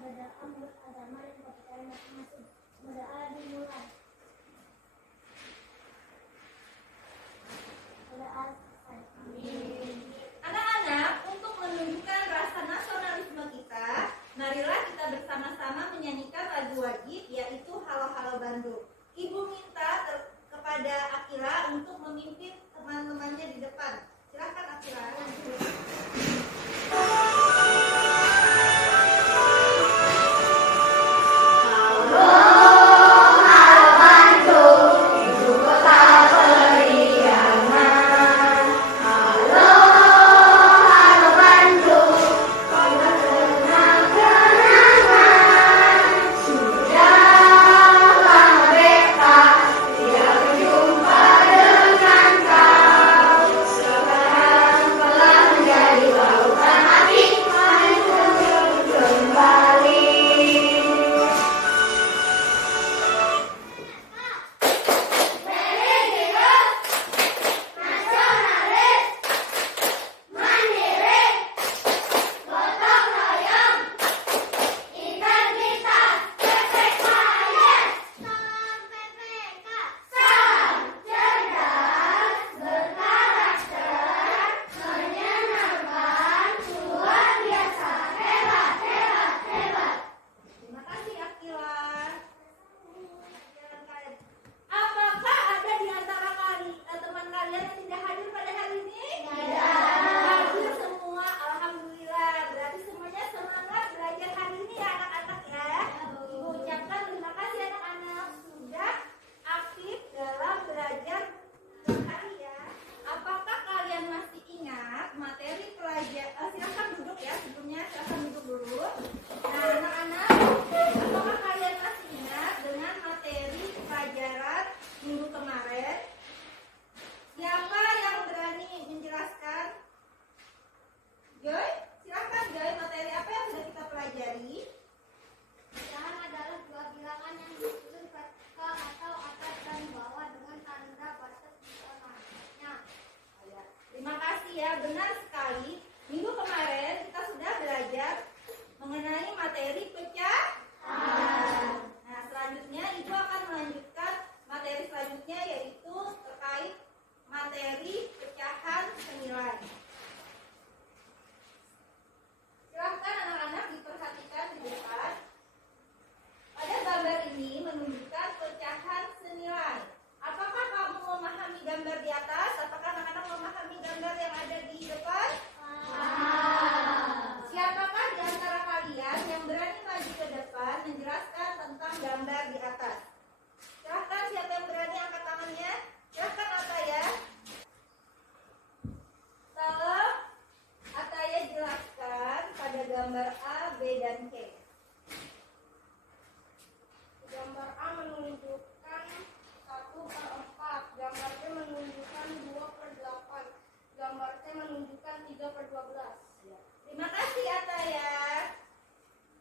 berdoa menurut agama dan kepercayaan masing-masing. Berdoa dimulai. Berdoa selesai. Anak-anak, untuk menunjukkan rasa nasionalisme kita, marilah kita bersama-sama menyanyikan lagu wajib, yaitu Halo Halo Bandung. Ibu minta kepada Akila untuk memimpin teman-temannya di depan. Silakan Akila. Benar sekali. Minggu kemarin kita sudah belajar mengenai materi pecahan. Nah, selanjutnya Ibu akan melanjutkan materi selanjutnya, yaitu terkait materi pecahan senilai. Silahkan anak-anak diperhatikan di depan. Pada gambar ini menunjukkan pecahan senilai. Apakah kamu memahami gambar di atas? Apakah anak-anak memahami gambar yang ada di depan? Siapakah di antara kalian yang berani maju ke depan menjelaskan tentang gambar di atas? Silahkan, siapa yang berani angkat tangannya? Silahkan Ataya. Tolong Ataya jelaskan pada gambar A, B, dan C. Gambar A menunjukkan 1/4, gambar B menunjukkan 2/8, gambar C menunjukkan 3/12. Terima kasih Ataya.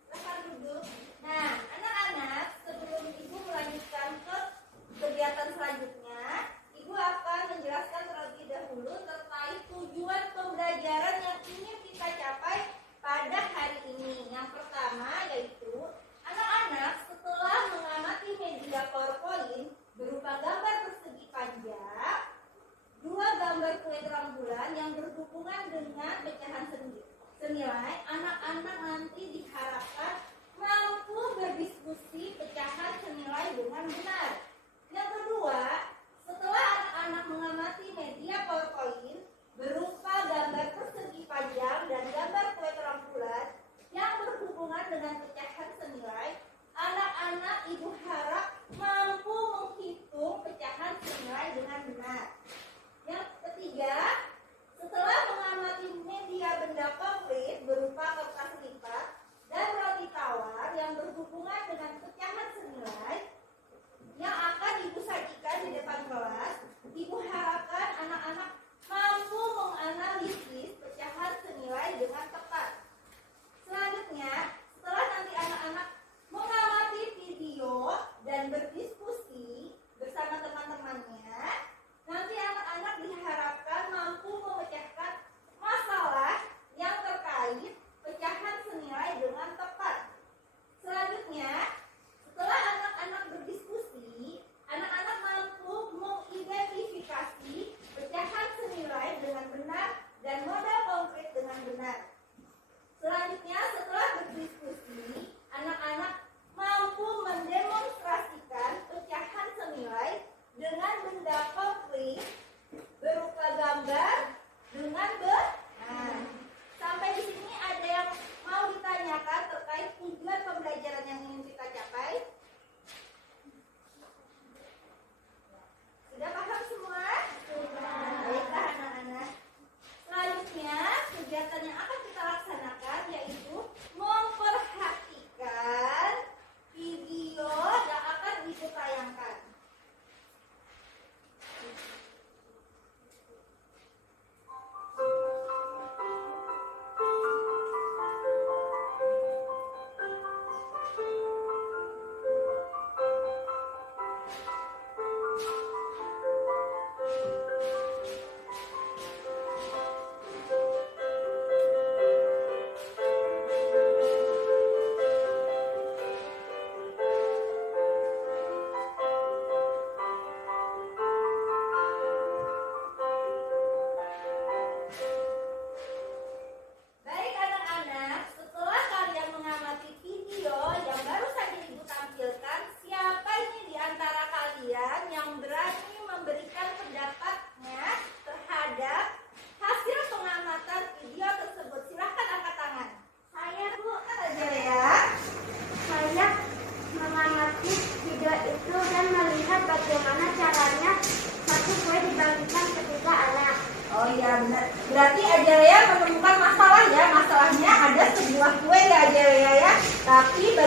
Silakan duduk. Nah, anak-anak, sebelum Ibu melanjutkan ke kegiatan selanjutnya, Ibu akan menjelaskan terlebih dahulu terkait tujuan pembelajaran yang ingin kita capai pada hari ini. Yang pertama yaitu anak-anak setelah mengamati media PowerPoint berupa gambar persegi panjang, 2 gambar kue terang bulan yang berhubungan dengan pecahan senilai, anak-anak nanti diharapkan mampu berdiskusi pecahan senilai dengan benar. Yang kedua, setelah anak-anak mengamati media PowerPoint berupa gambar persegi panjang dan gambar kue terang bulan yang berhubungan dengan pecahan senilai, anak-anak Ibu harap mampu menghitung pecahan senilai dengan benar. Yang ketiga, setelah mengamati media benda konkret berupa kertas lipat dan roti tawar yang berhubungan dengan pecahan senilai yang akan Ibu sajikan di depan kelas, Ibu harapkan anak-anak mampu menganalisis pecahan senilai dengan tepat. Selanjutnya, setelah nanti anak-anak mengamati video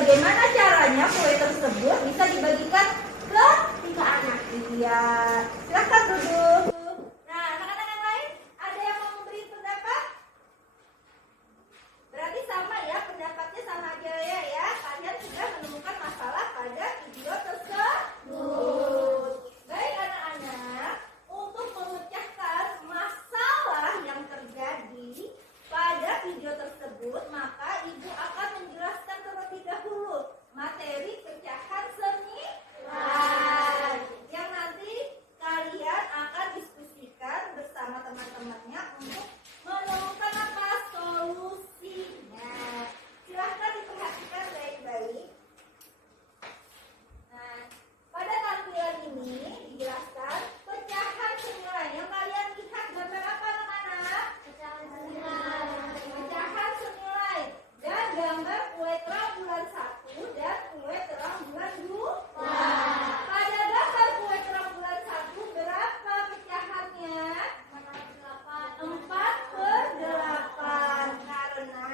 bagaimana caranya kue tersebut bisa dibagikan ke 3 anak? Iya, silakan duduk. Nah, anak-anak yang lain, ada yang mau memberi pendapat? Berarti sama ya, pendapatnya sama aja ya. Kalian sudah menemukan masalah pada video tersebut. Baik anak-anak, untuk memecahkan masalah yang terjadi pada video tersebut, maka ibu akan menjelaskan terlebih dahulu materi pecahan senilai yang nanti kalian akan diskusikan bersama teman-temannya untuk menemukan apa solusinya. Silahkan diperhatikan baik-baik. Nah, pada tampilan ini dijelaskan pecahan senilai. Yang kalian lihat gambar apa anak-anak? Pecahan senilai dan gambar kue terang bulan 1 dan kue terang bulan 2. Pada gambar kue terang bulan 1 berapa pecahannya? 4/8 karena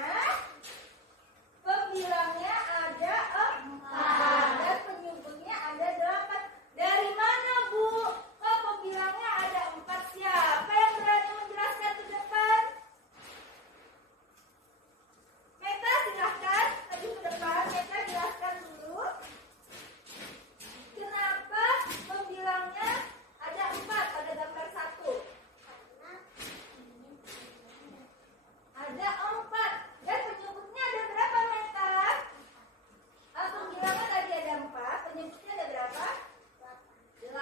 pembilangnya ada 4 dan penyumbungnya ada 8. Dari mana Bu? Kok pembilangnya ada 4? Siapa yang berani menjelaskan ke depan? Meta silahkan maju ke depan. Meta jelaskan dulu. Kenapa pembilangnya ada 4 pada gambar 1? Ada 4 dan penyebutnya ada berapa Meta? Pembilangnya tadi ada 4, penyebutnya ada berapa? 8.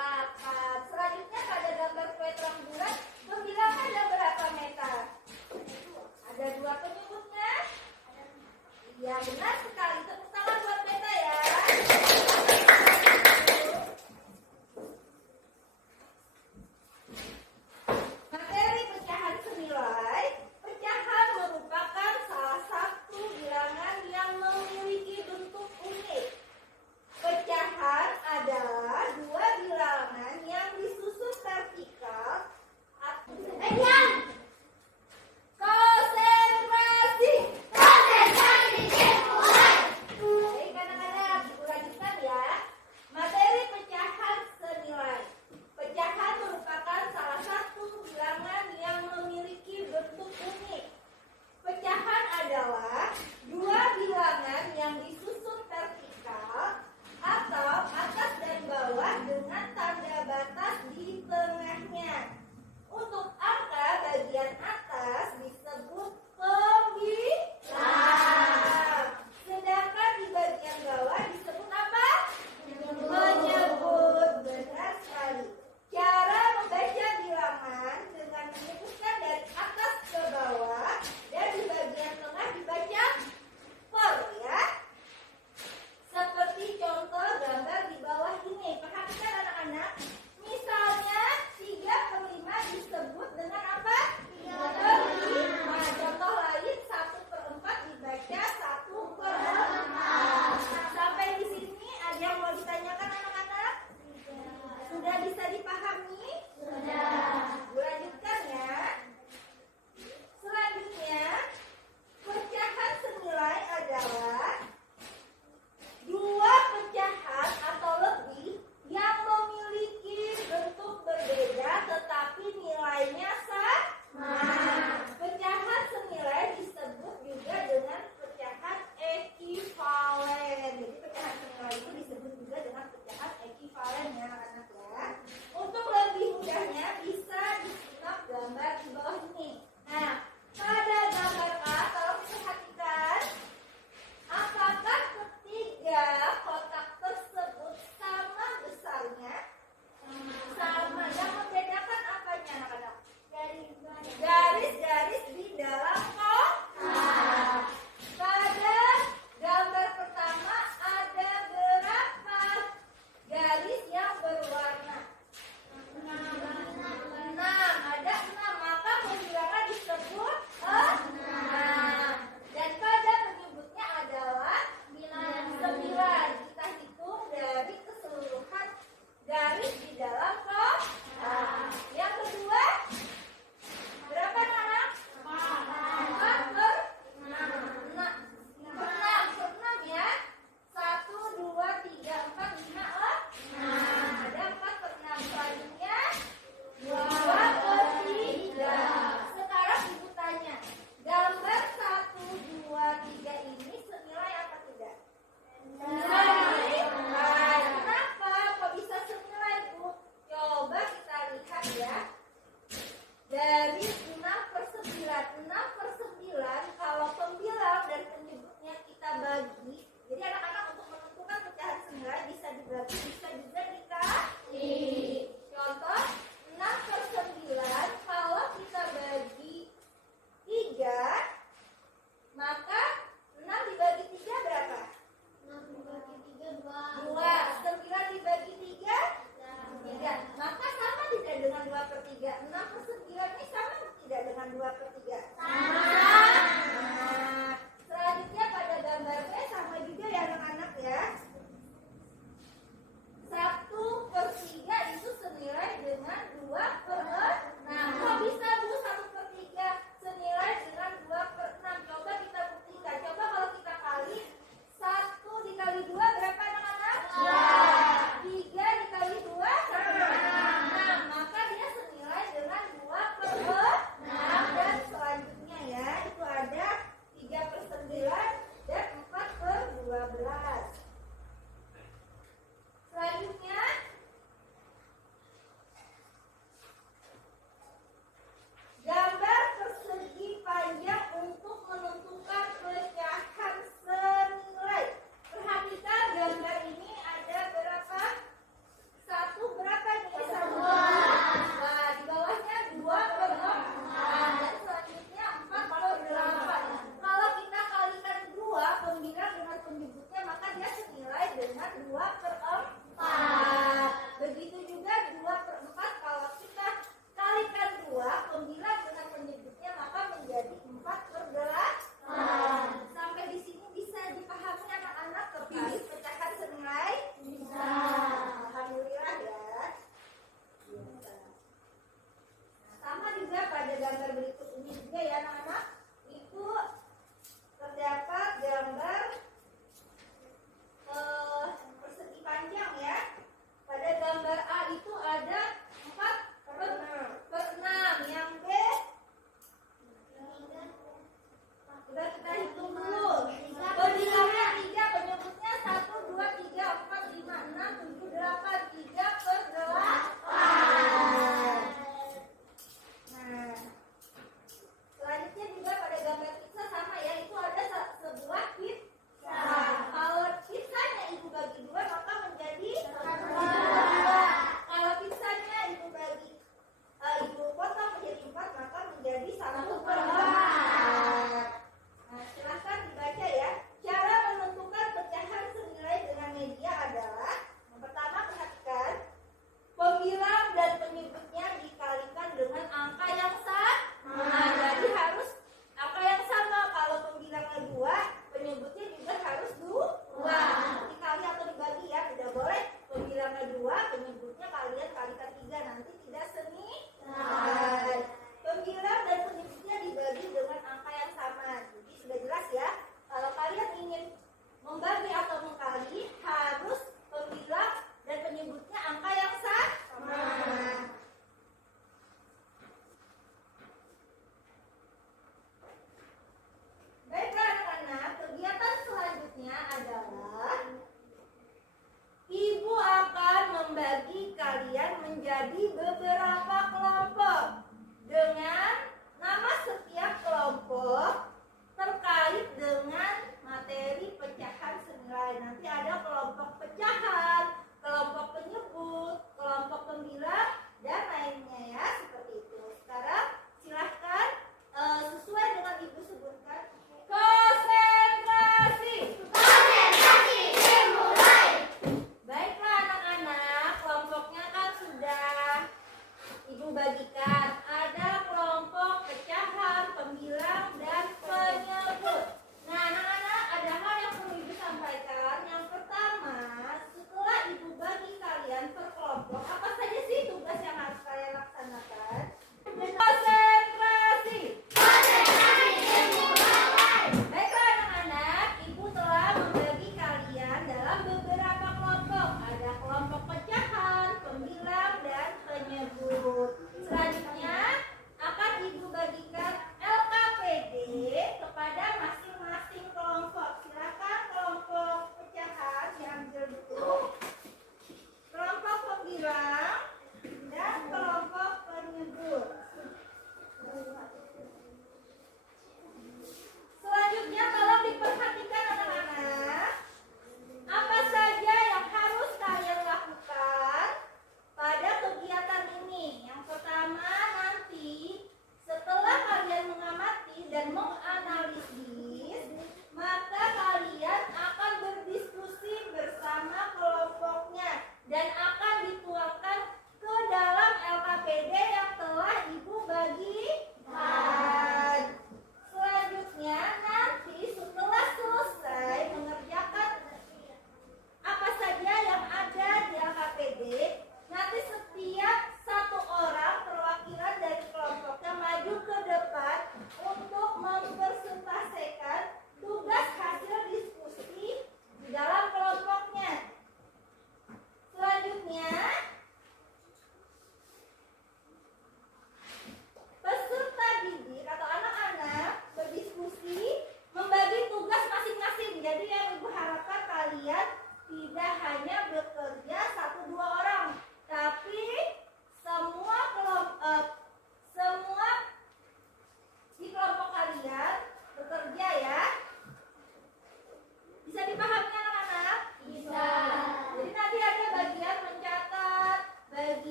Selanjutnya pada gambar kue terang bulan, pembilangnya ada berapa Meta? Ada 2 penyebutnya? Iya benar sekali. Tepuk tangan buat Meta ya. Materi pecahan senilai. Pecahan merupakan salah satu bilangan yang memiliki bentuk unik. Pecahan adalah 2 bilangan yang disusun vertikal. Konsentrasi.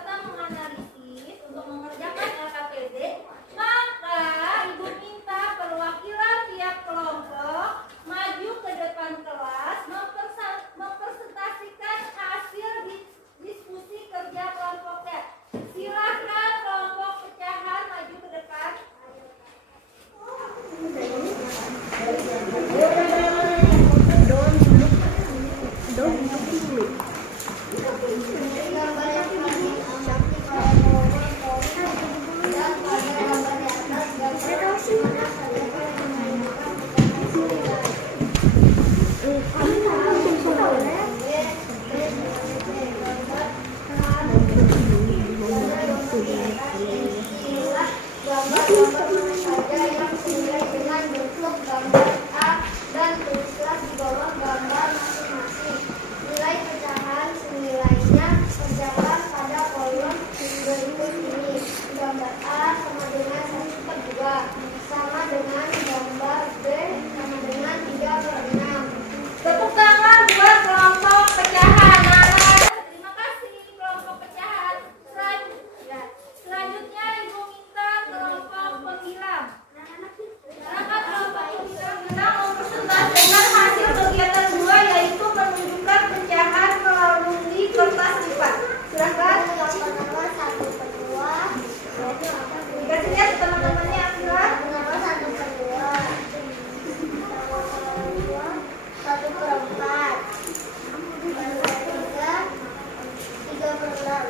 serta menganalisis untuk mengerjakan LKPD, maka Ibu minta perwakilan tiap kelompok maju ke depan kelas mempresentasikan hasil diskusi kerja kelompoknya. Silakan kelompok pecahan maju ke depan. Gambar-gambar mana saja yang senilai dengan bentuk gambar A dan tulislah di bawah gambar masing-masing. Nilai pecahan senilainya tercatat pada kolom berikut ini. Gambar A sama dengan 1/2, sama dengan gambar B sama dengan 3/6. Tepuk tangan buat kelompok pecahan. Terima kasih kelompok pecahan. Selanjutnya Ibu minta kelompok penghilang. Silakan kelompok penghilang mempresentasikan hasil kegiatan 2, yaitu menunjukkan pecahan melalui kertas lipat. Silakan. Yang pertama 1/2. Dikasih lihat teman-temannya Akila. Kenapa 1/2? 1/4. 3/6.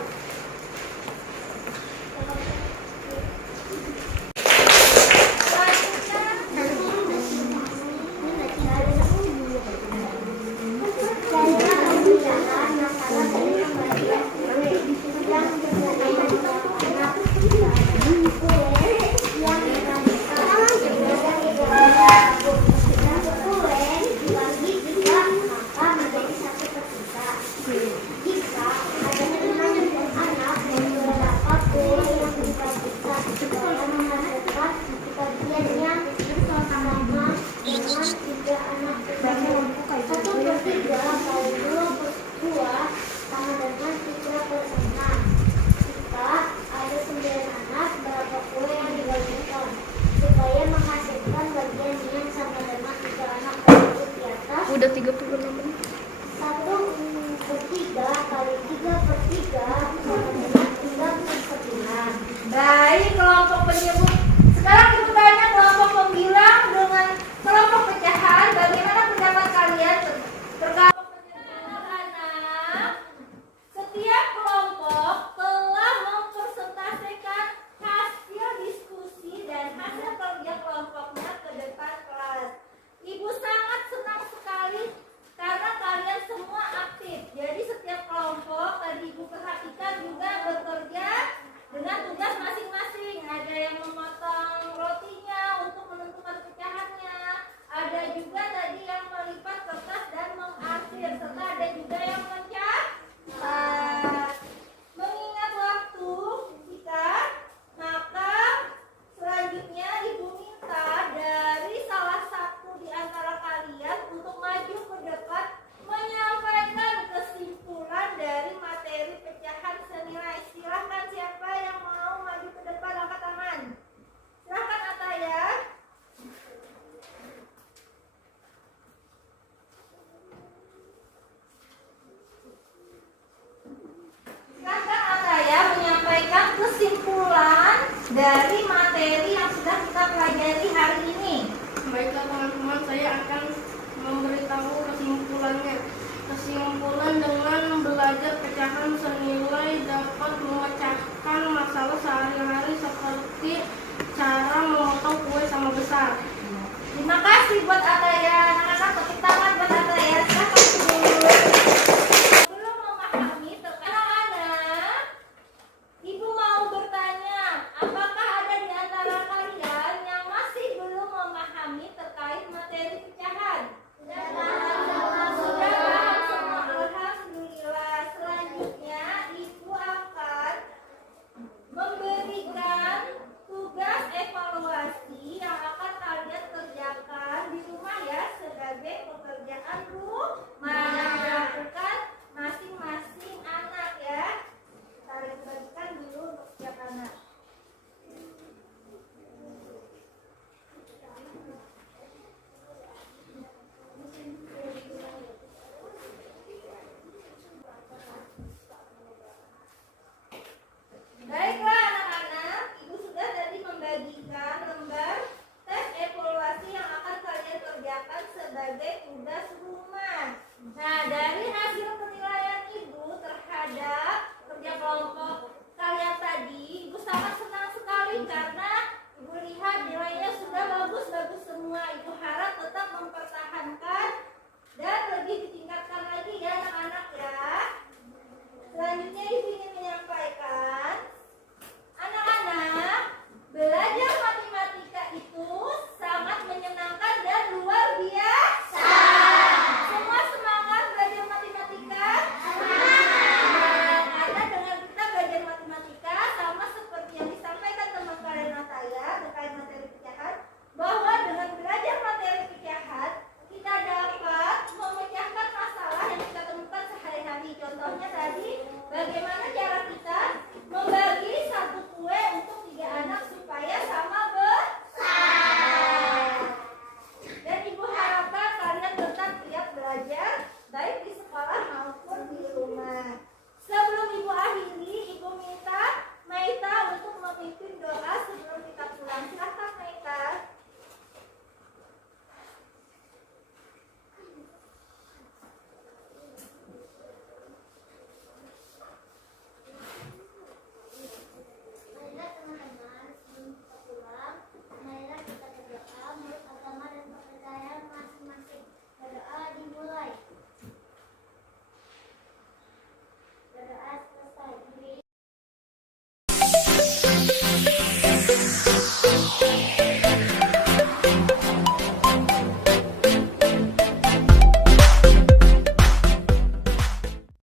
Udah 36 menit. 1/3 kali 3/3 sama dengan 3/9. Baik, kelompok penyebut